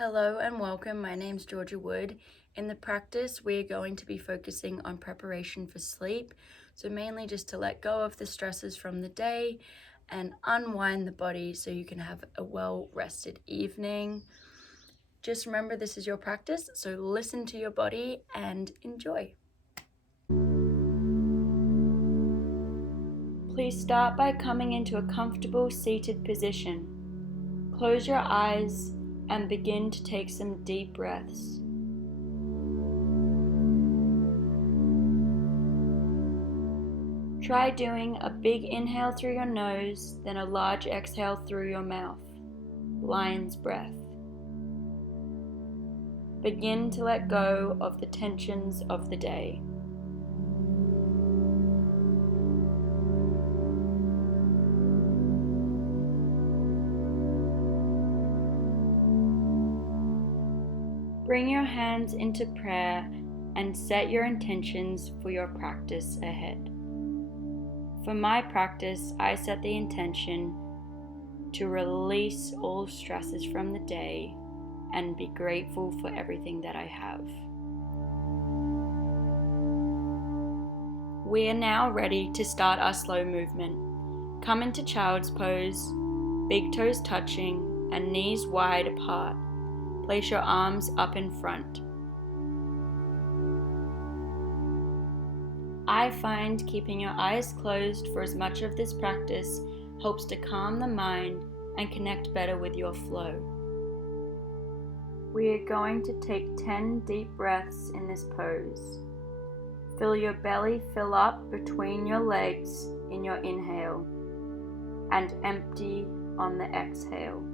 Hello and welcome. My name's Georgia Wood. In the practice, we're going to be focusing on preparation for sleep. So mainly just to let go of the stresses from the day and unwind the body so you can have a well-rested evening. Just remember this is your practice, so listen to your body and enjoy. Please start by coming into a comfortable seated position. Close your eyes and begin to take some deep breaths. Try doing a big inhale through your nose, then a large exhale through your mouth. Lion's breath. Begin to let go of the tensions of the day. Bring your hands into prayer and set your intentions for your practice ahead. For my practice, I set the intention to release all stresses from the day and be grateful for everything that I have. We are now ready to start our slow movement. Come into child's pose, big toes touching and knees wide apart. Place your arms up in front. I find keeping your eyes closed for as much of this practice helps to calm the mind and connect better with your flow. We are going to take 10 deep breaths in this pose. Feel your belly fill up between your legs in your inhale and empty on the exhale.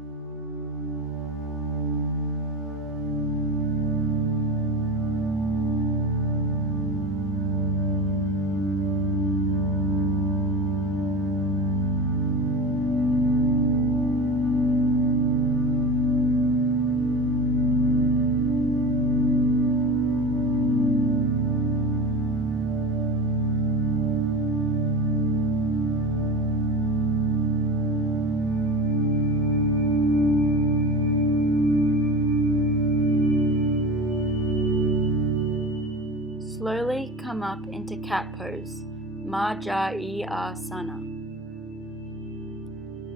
Slowly come up into cat pose, Majayasana.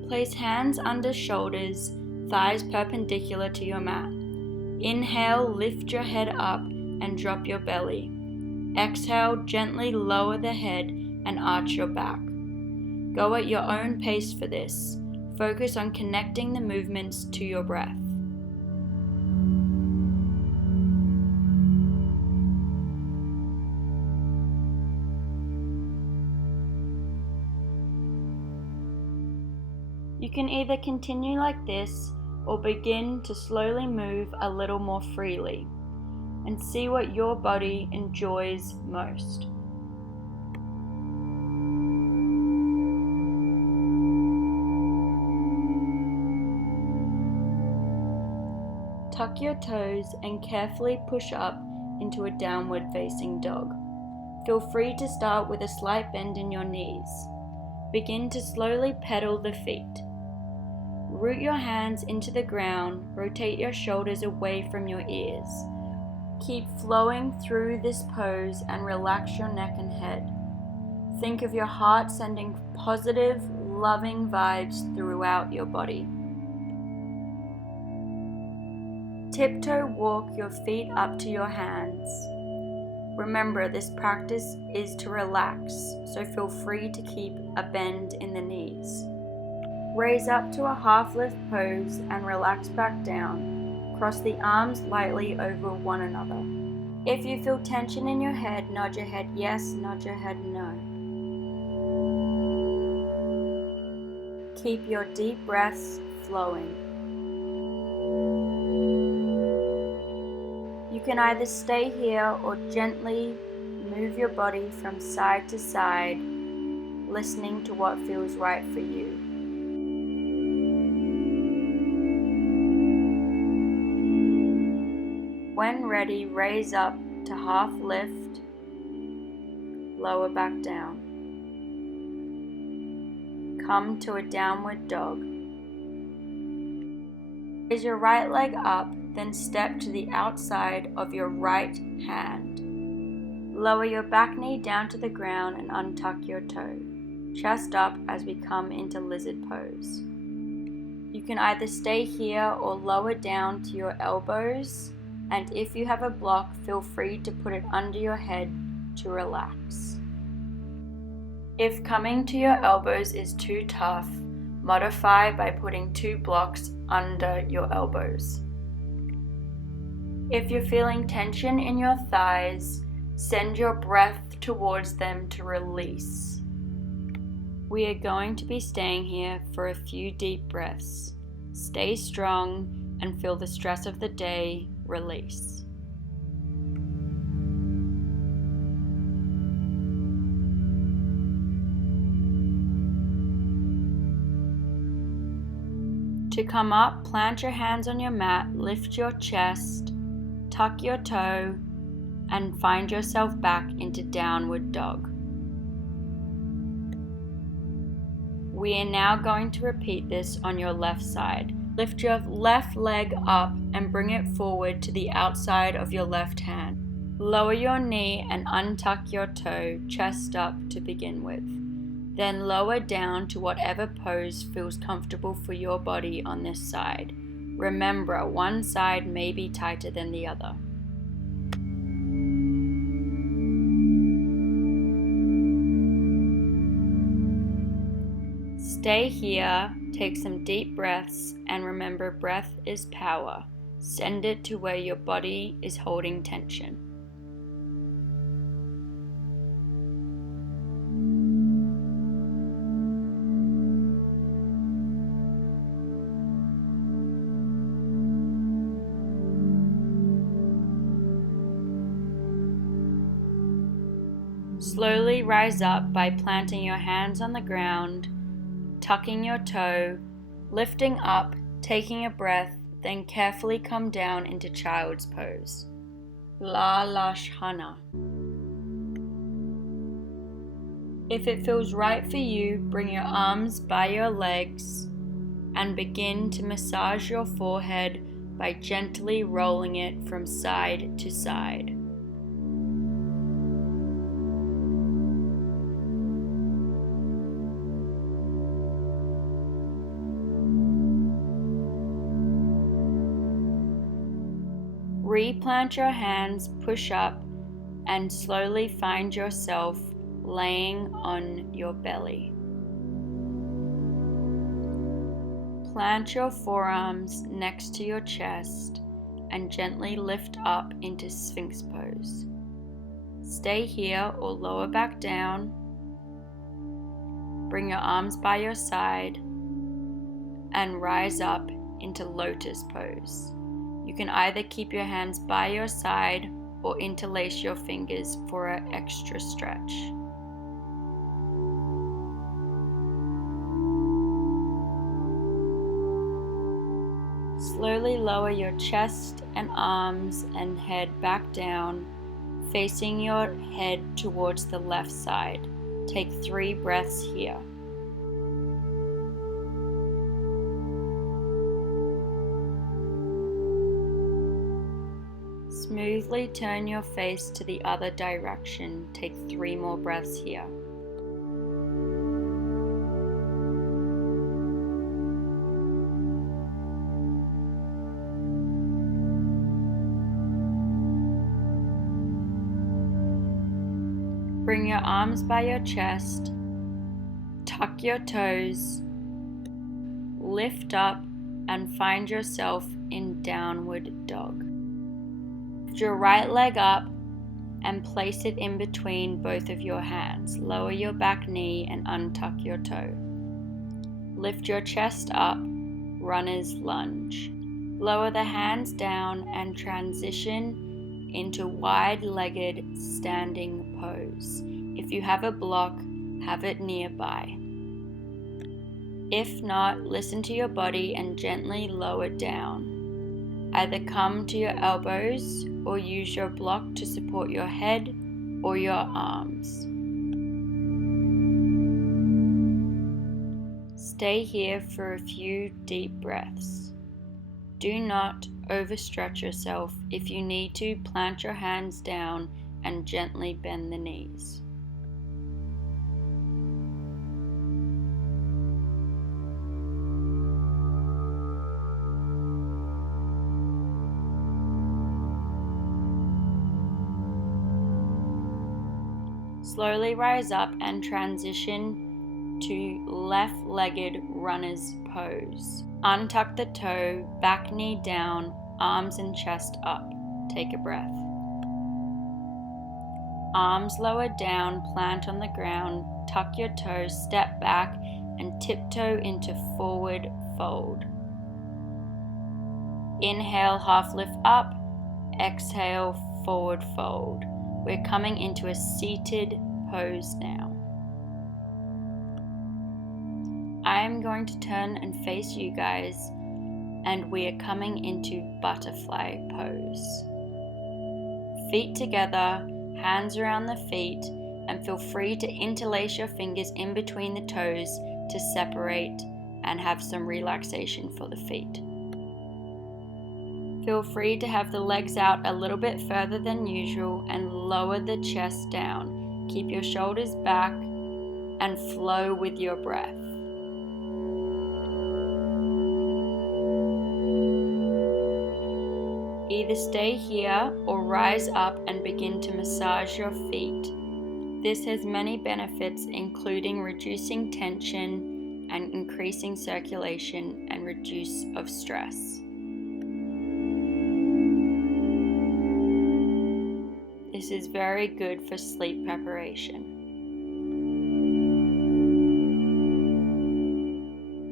Place hands under shoulders, thighs perpendicular to your mat. Inhale, lift your head up and drop your belly. Exhale, gently lower the head and arch your back. Go at your own pace for this. Focus on connecting the movements to your breath. You can either continue like this or begin to slowly move a little more freely and see what your body enjoys most. Tuck your toes and carefully push up into a downward facing dog. Feel free to start with a slight bend in your knees. Begin to slowly pedal the feet. Root your hands into the ground, rotate your shoulders away from your ears. Keep flowing through this pose and relax your neck and head. Think of your heart sending positive, loving vibes throughout your body. Tiptoe walk your feet up to your hands. Remember, this practice is to relax, so feel free to keep a bend in the knees. Raise up to a half lift pose and relax back down. Cross the arms lightly over one another. If you feel tension in your head, nod your head yes, nod your head no. Keep your deep breaths flowing. You can either stay here or gently move your body from side to side, listening to what feels right for you. When ready, raise up to half lift, lower back down. Come to a downward dog. Raise your right leg up, then step to the outside of your right hand. Lower your back knee down to the ground and untuck your toe. Chest up as we come into lizard pose. You can either stay here or lower down to your elbows, and if you have a block, feel free to put it under your head to relax. If coming to your elbows is too tough, modify by putting 2 blocks under your elbows. If you're feeling tension in your thighs, send your breath towards them to release. We are going to be staying here for a few deep breaths. Stay strong and feel the stress of the day release. To come up, plant your hands on your mat, lift your chest, tuck your toe, and find yourself back into downward dog. We are now going to repeat this on your left side. Lift your left leg up and bring it forward to the outside of your left hand. Lower your knee and untuck your toe, chest up to begin with. Then lower down to whatever pose feels comfortable for your body on this side. Remember, one side may be tighter than the other. Stay here, take some deep breaths, and remember, breath is power. Send it to where your body is holding tension. Slowly rise up by planting your hands on the ground, tucking your toe, lifting up, taking a breath, then carefully come down into child's pose. Lalashana. If it feels right for you, bring your arms by your legs and begin to massage your forehead by gently rolling it from side to side. Replant your hands, push up, and slowly find yourself laying on your belly. Plant your forearms next to your chest and gently lift up into Sphinx pose. Stay here or lower back down. Bring your arms by your side and rise up into lotus pose. You can either keep your hands by your side or interlace your fingers for an extra stretch. Slowly lower your chest and arms and head back down, facing your head towards the left side. Take 3 breaths here. Smoothly turn your face to the other direction. Take 3 more breaths here. Bring your arms by your chest, tuck your toes, lift up, and find yourself in downward dog. Lift your right leg up and place it in between both of your hands. Lower your back knee and untuck your toe. Lift your chest up, runner's lunge. Lower the hands down and transition into wide-legged standing pose. If you have a block, have it nearby. If not, listen to your body and gently lower down. Either come to your elbows or use your block to support your head or your arms. Stay here for a few deep breaths. Do not overstretch yourself. If you need to, plant your hands down and gently bend the knees. Slowly rise up and transition to left-legged runner's pose. Untuck the toe, back knee down, arms and chest up. Take a breath. Arms lowered down, plant on the ground, tuck your toes, step back and tiptoe into forward fold. Inhale, half lift up. Exhale, forward fold. We're coming into a seated pose now. I am going to turn and face you guys, and we are coming into butterfly pose. Feet together, hands around the feet, and feel free to interlace your fingers in between the toes to separate and have some relaxation for the feet. Feel free to have the legs out a little bit further than usual and lower the chest down. Keep your shoulders back and flow with your breath. Either stay here or rise up and begin to massage your feet. This has many benefits, including reducing tension and increasing circulation and reduce of stress. This is very good for sleep preparation.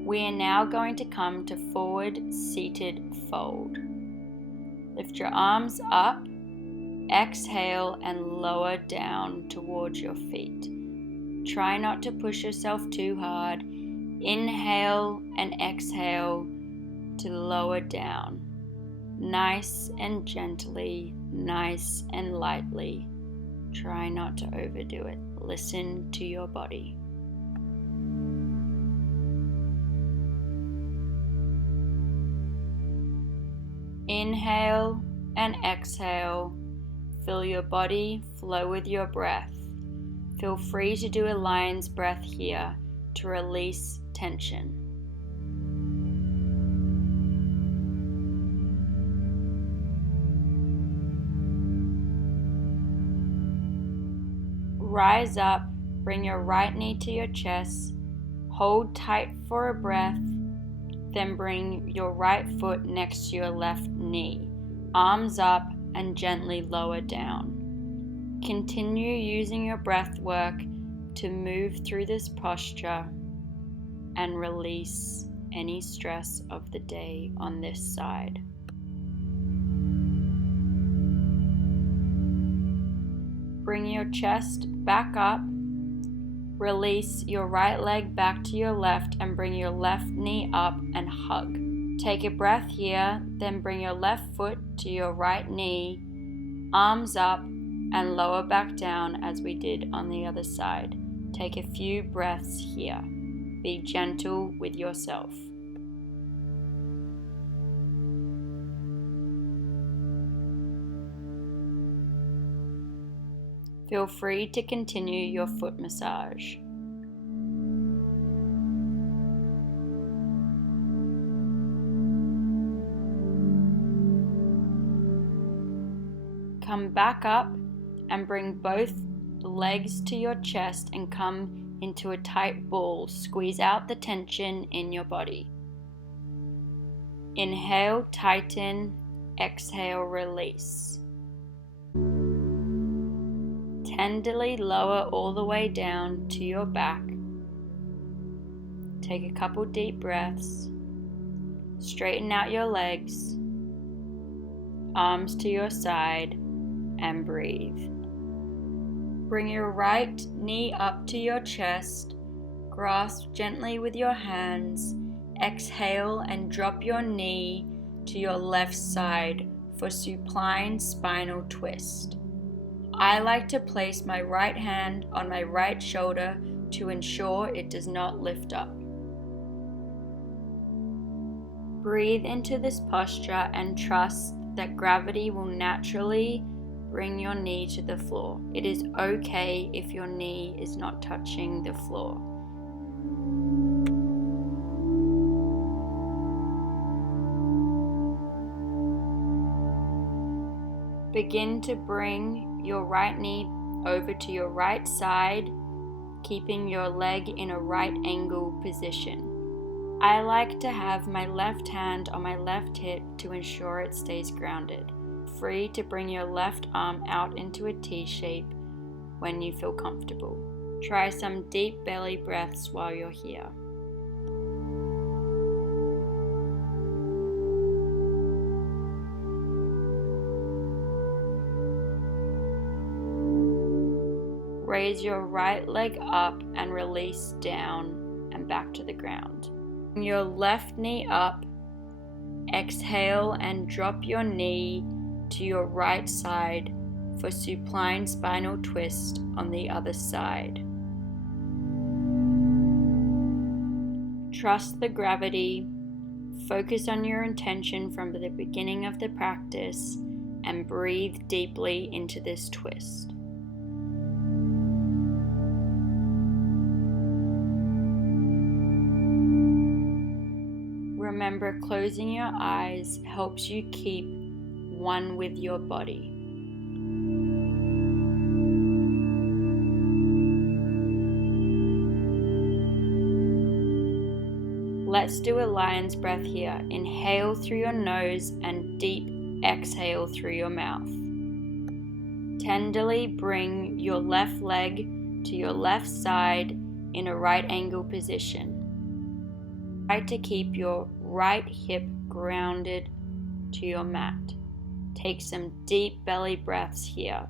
We are now going to come to forward seated fold. Lift your arms up, exhale and lower down towards your feet. Try not to push yourself too hard. Inhale and exhale to lower down. Nice and gently, nice and lightly. Try not to overdo it. Listen to your body. Inhale and exhale. Feel your body flow with your breath. Feel free to do a lion's breath here to release tension. Rise up, bring your right knee to your chest, hold tight for a breath, then bring your right foot next to your left knee, arms up and gently lower down. Continue using your breath work to move through this posture and release any stress of the day on this side. Bring your chest back up, release your right leg back to your left and bring your left knee up and hug. Take a breath here, then bring your left foot to your right knee, arms up and lower back down as we did on the other side. Take a few breaths here. Be gentle with yourself. Feel free to continue your foot massage. Come back up and bring both legs to your chest and come into a tight ball. Squeeze out the tension in your body. Inhale, tighten. Exhale, release. Tenderly lower all the way down to your back. Take a couple deep breaths. Straighten out your legs. Arms to your side and breathe. Bring your right knee up to your chest. Grasp gently with your hands. Exhale and drop your knee to your left side for supine spinal twist. I like to place my right hand on my right shoulder to ensure it does not lift up. Breathe into this posture and trust that gravity will naturally bring your knee to the floor. It is okay if your knee is not touching the floor. Begin to bring your right knee over to your right side, keeping your leg in a right angle position. I like to have my left hand on my left hip to ensure it stays grounded. Free to bring your left arm out into a T shape when you feel comfortable. Try some deep belly breaths while you're here. Raise your right leg up and release down and back to the ground. Bring your left knee up, exhale and drop your knee to your right side for supine spinal twist on the other side. Trust the gravity, focus on your intention from the beginning of the practice, and breathe deeply into this twist. Remember, closing your eyes helps you keep one with your body. Let's do a lion's breath here. Inhale through your nose and deep exhale through your mouth. Tenderly bring your left leg to your left side in a right angle position. Try to keep your right hip grounded to your mat. Take some deep belly breaths here.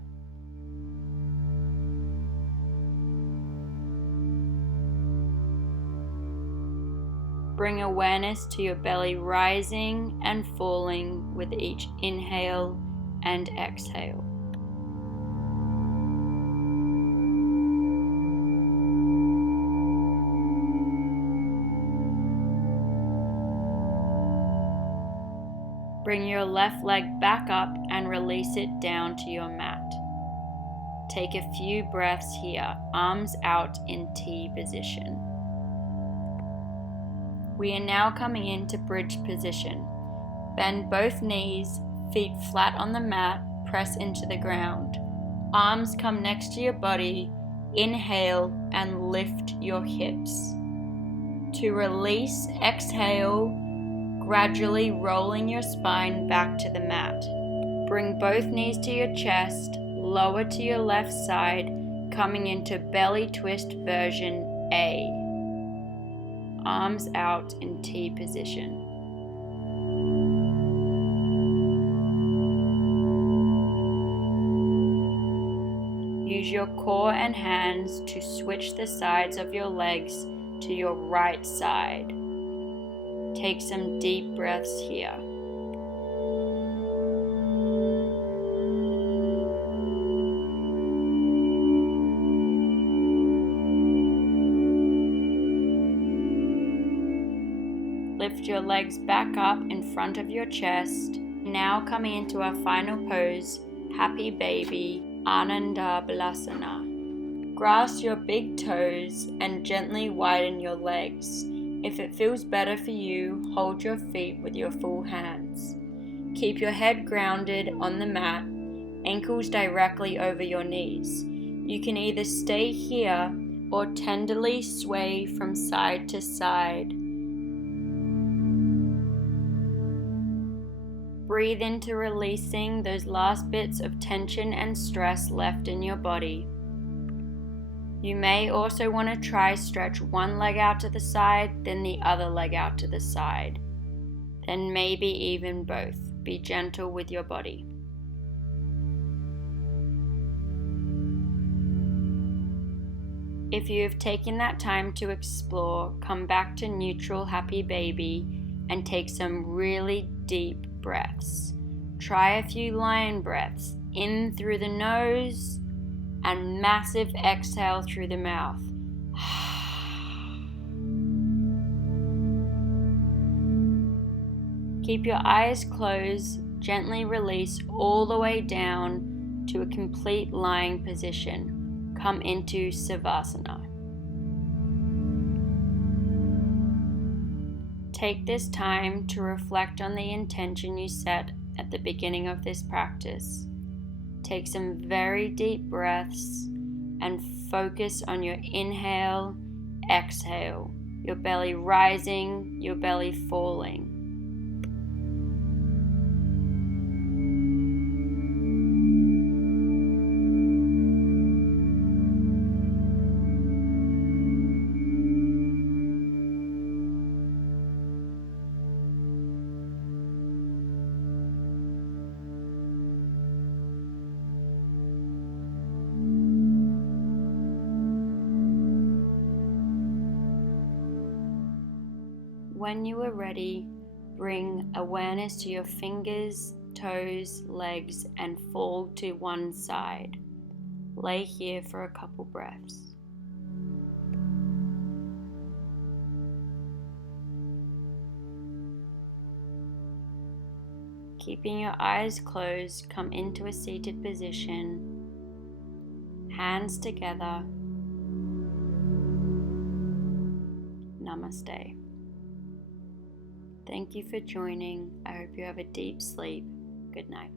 Bring awareness to your belly rising and falling with each inhale and exhale. Bring your left leg back up and release it down to your mat. Take a few breaths here, arms out in T position. We are now coming into bridge position. Bend both knees, feet flat on the mat, press into the ground. Arms come next to your body, inhale and lift your hips. To release, exhale, gradually rolling your spine back to the mat. Bring both knees to your chest, lower to your left side, coming into belly twist version A. Arms out in T position. Use your core and hands to switch the sides of your legs to your right side. Take some deep breaths here. Lift your legs back up in front of your chest. Now coming into our final pose, Happy Baby, Ananda Balasana. Grasp your big toes and gently widen your legs. If it feels better for you, hold your feet with your full hands. Keep your head grounded on the mat, ankles directly over your knees. You can either stay here or tenderly sway from side to side. Breathe into releasing those last bits of tension and stress left in your body. You may also want to try stretch one leg out to the side, then the other leg out to the side. Then maybe even both. Be gentle with your body. If you have taken that time to explore, come back to neutral Happy Baby and take some really deep breaths. Try a few lion breaths, in through the nose and massive exhale through the mouth. Keep your eyes closed, gently release all the way down to a complete lying position. Come into Savasana. Take this time to reflect on the intention you set at the beginning of this practice. Take some very deep breaths and focus on your inhale, exhale, your belly rising, your belly falling. When you are ready, bring awareness to your fingers, toes, legs, and fall to one side. Lay here for a couple breaths. Keeping your eyes closed, come into a seated position, hands together. Namaste. Thank you for joining. I hope you have a deep sleep. Good night.